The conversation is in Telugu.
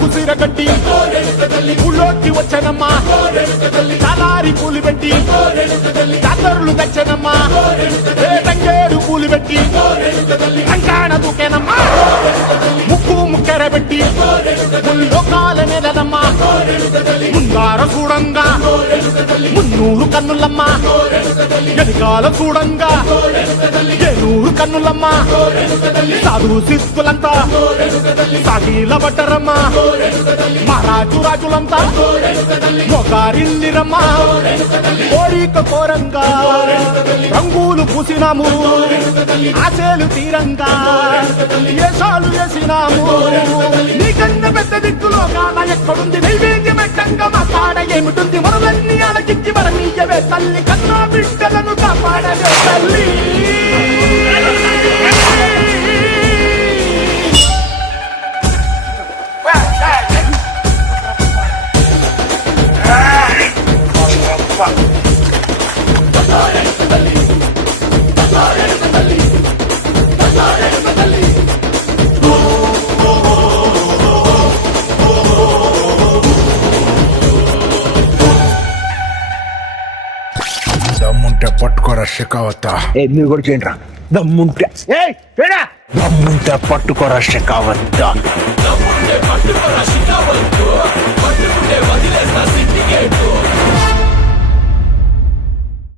కుసిరగట్టి ఊళ్ళోకి వచ్చనమ్మా తలారి పూలు పెట్టి జాతరులు తెచ్చనమ్మా తంగేడు పూలు పెట్టి కంకాణ దూకేనమ్మా ముక్కు ముక్కెర పెట్టి లోకాల నెలనమ్మా ముందార చూడంగా మున్నూరు కన్నులమ్మా ఎనకాల చూడంగా ఏనూరు కన్నులమ్మా సాధువు సిద్ధులంతా సాగిల బట్టరమ్మా మహారాజు రాజులంతా మొగారిల్లిరమ్మా కోరిక కోరంగా రంగులు పూసినాము ఆశలు తీరంగా ఏసాలు వేసినాము నీకన్నా పెద్ద దిక్కులో కాన ఎక్కడుంది నైవేద్యం ఎట్టంగా మా కాడ ఏమిటుంది మనలన్నీ అలకిచ్చి మరణీయవే తల్లి కన్నా బిడ్డలను కాపాడవే తల్లి దమ్ముంటే పట్టుకోరా షెకావత. మీరు కూడా చేయండి రా దమ్ముంటే. దమ్ముంటే పట్టుకోరా షెకావత.